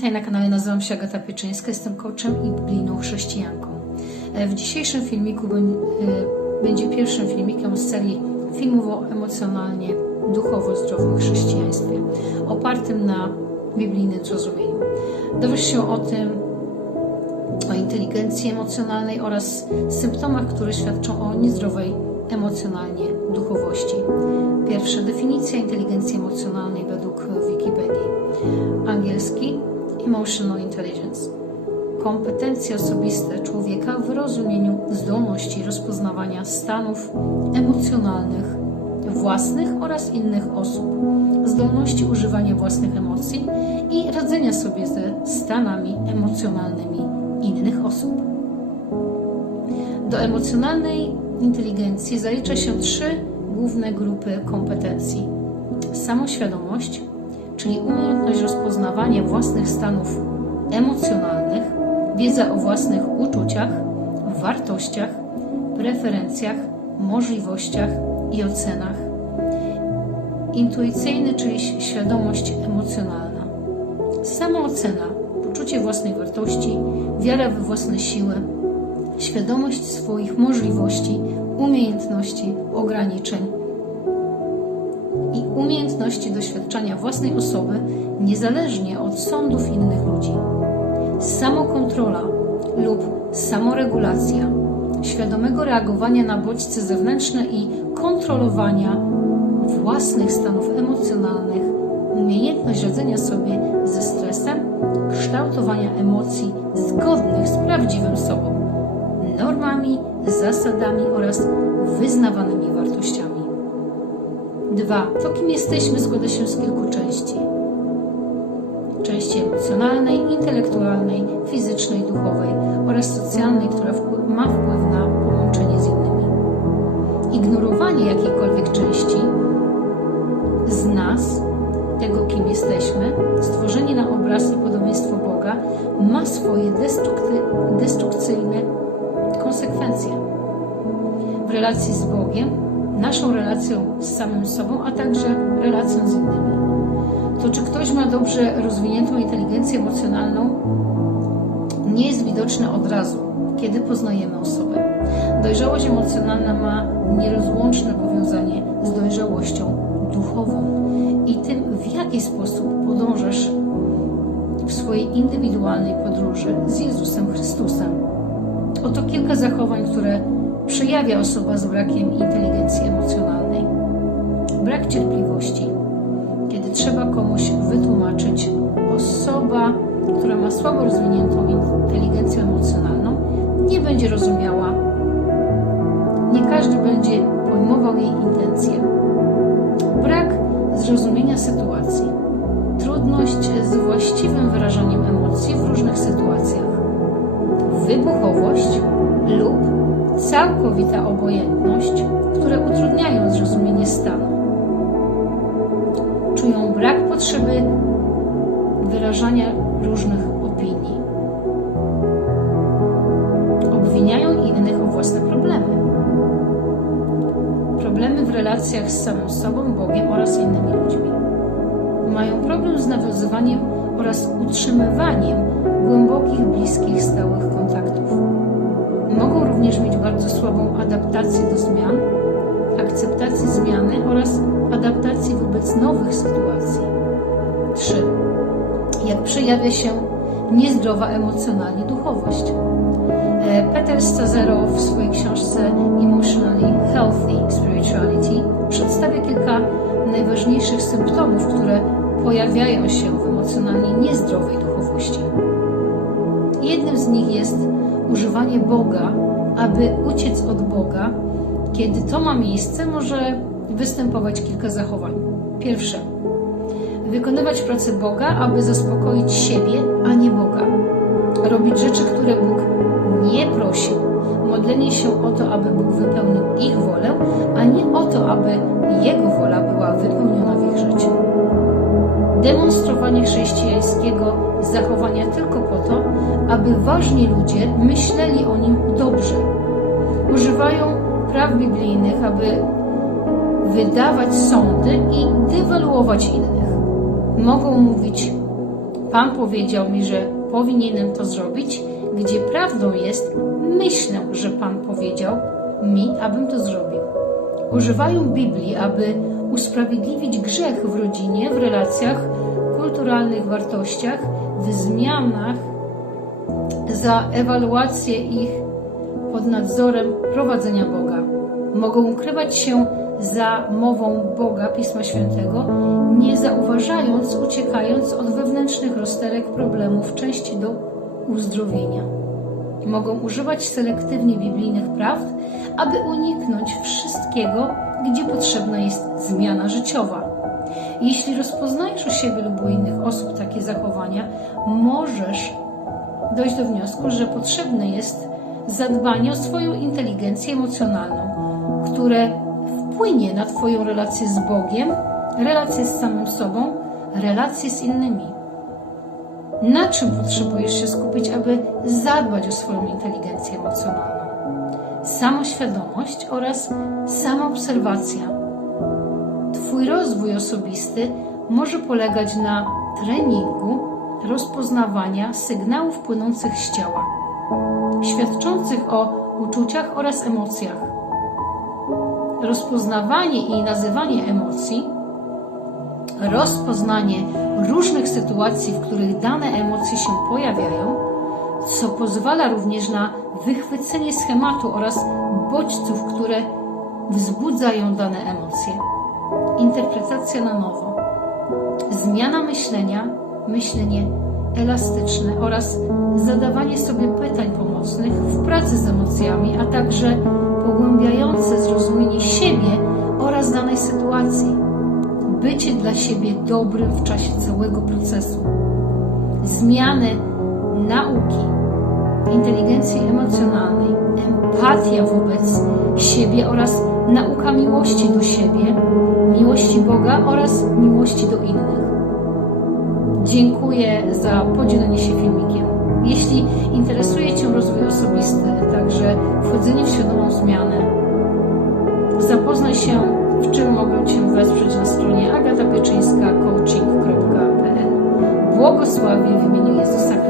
Witaj na kanale, nazywam się Agata Pieczyńska, jestem coachem i biblijną chrześcijanką. E, W dzisiejszym filmiku e, będzie pierwszym filmikiem z serii filmów o emocjonalnie, duchowo zdrowym chrześcijaństwie, opartym na biblijnym zrozumieniu. Dowiesz się o tym, o inteligencji emocjonalnej oraz symptomach, które świadczą o niezdrowej emocjonalnie duchowości. Pierwsza definicja inteligencji emocjonalnej według Wikipedii. Angielski Emotional Intelligence. Kompetencje osobiste człowieka w rozumieniu zdolności rozpoznawania stanów emocjonalnych własnych oraz innych osób, zdolności używania własnych emocji i radzenia sobie ze stanami emocjonalnymi innych osób. Do emocjonalnej inteligencji zalicza się trzy główne grupy kompetencji: samoświadomość, czyli umiejętność rozpoznawania własnych stanów emocjonalnych, wiedza o własnych uczuciach, wartościach, preferencjach, możliwościach i ocenach. Intuicyjny, czyli świadomość emocjonalna. Samoocena, poczucie własnej wartości, wiara we własne siły, świadomość swoich możliwości, umiejętności, ograniczeń umiejętności doświadczania własnej osoby niezależnie od sądów innych ludzi. Samokontrola lub samoregulacja, świadomego reagowania na bodźce zewnętrzne i kontrolowania własnych stanów emocjonalnych, umiejętność radzenia sobie ze stresem, kształtowania emocji zgodnych z prawdziwym sobą, normami, zasadami oraz wyznawanymi wartościami. 2. To, kim jesteśmy, składa się z kilku części. Części emocjonalnej, intelektualnej, fizycznej, duchowej oraz socjalnej, która ma wpływ na połączenie z innymi. Ignorowanie jakiejkolwiek części z nas, tego kim jesteśmy, stworzenie na obraz i podobieństwo Boga, ma swoje destrukcyjne konsekwencje w relacji z Bogiem, naszą relacją z samym sobą, a także relacją z innymi. To, czy ktoś ma dobrze rozwiniętą inteligencję emocjonalną, nie jest widoczne od razu, kiedy poznajemy osobę. Dojrzałość emocjonalna ma nierozłączne powiązanie z dojrzałością duchową i tym, w jaki sposób podążasz w swojej indywidualnej podróży z Jezusem Chrystusem. Oto kilka zachowań, które przejawia osoba z brakiem inteligencji emocjonalnej. Brak cierpliwości. Kiedy trzeba komuś wytłumaczyć, osoba, która ma słabo rozwiniętą inteligencję emocjonalną, nie będzie rozumiała. Nie każdy będzie pojmował jej intencje. Brak zrozumienia sytuacji. Trudność z właściwym wyrażaniem emocji w różnych sytuacjach wybuchowość lub całkowita obojętność, które utrudniają zrozumienie stanu. Czują brak potrzeby wyrażania różnych opinii. Obwiniają innych o własne problemy. Problemy w relacjach z samym sobą, Bogiem oraz innymi ludźmi. Mają problem z nawiązywaniem oraz utrzymywaniem głębokich, bliskich, stałych bardzo słabą adaptację do zmian, akceptację zmiany oraz adaptacji wobec nowych sytuacji. 3. Jak przejawia się niezdrowa emocjonalnie duchowość? E, Peter Stazero w swojej książce Emotionally Healthy Spirituality przedstawia kilka najważniejszych symptomów, które pojawiają się w emocjonalnie niezdrowej duchowości. Jednym z nich jest używanie Boga, aby uciec od Boga. Kiedy to ma miejsce, może występować kilka zachowań. Pierwsze, wykonywać pracę Boga, aby zaspokoić siebie, a nie Boga. Robić rzeczy, które Bóg nie prosił. Modlenie się o to, aby Bóg wypełnił ich wolę, a nie o to, aby Jego wola była wypełniona w ich życiu demonstrowanie chrześcijańskiego zachowania tylko po to, aby ważni ludzie myśleli o nim dobrze. Używają praw biblijnych, aby wydawać sądy i dewaluować innych. Mogą mówić Pan powiedział mi, że powinienem to zrobić, gdzie prawdą jest, myślę, że Pan powiedział mi, abym to zrobił. Używają Biblii, aby usprawiedliwić grzech w rodzinie, w relacjach, kulturalnych wartościach, w zmianach za ewaluację ich pod nadzorem prowadzenia Boga. Mogą ukrywać się za mową Boga, Pisma Świętego, nie zauważając, uciekając od wewnętrznych rozterek problemów, części do uzdrowienia. Mogą używać selektywnie biblijnych prawd, aby uniknąć wszystkiego, gdzie potrzebna jest zmiana życiowa. Jeśli rozpoznajesz u siebie lub u innych osób takie zachowania, możesz dojść do wniosku, że potrzebne jest zadbanie o swoją inteligencję emocjonalną, które wpłynie na Twoją relację z Bogiem, relację z samym sobą, relację z innymi. Na czym potrzebujesz się skupić, aby zadbać o swoją inteligencję emocjonalną? Samoświadomość oraz samoobserwacja. Twój rozwój osobisty może polegać na treningu rozpoznawania sygnałów płynących z ciała, świadczących o uczuciach oraz emocjach. Rozpoznawanie i nazywanie emocji, rozpoznanie różnych sytuacji, w których dane emocje się pojawiają, co pozwala również na wychwycenie schematu oraz bodźców, które wzbudzają dane emocje. Interpretacja na nowo. Zmiana myślenia, myślenie elastyczne oraz zadawanie sobie pytań pomocnych w pracy z emocjami, a także pogłębiające zrozumienie siebie oraz danej sytuacji. Bycie dla siebie dobrym w czasie całego procesu. Zmiany nauki, inteligencji emocjonalnej, empatia wobec siebie oraz nauka miłości do siebie, miłości Boga oraz miłości do innych. Dziękuję za podzielenie się filmikiem. Jeśli interesuje Cię rozwój osobisty, także wchodzenie w świadomą zmianę, zapoznaj się, w czym mogę Cię wesprzeć na stronie agatapieczyńska.coaching.pl Błogosławię w imieniu Jezusa Chrystusa.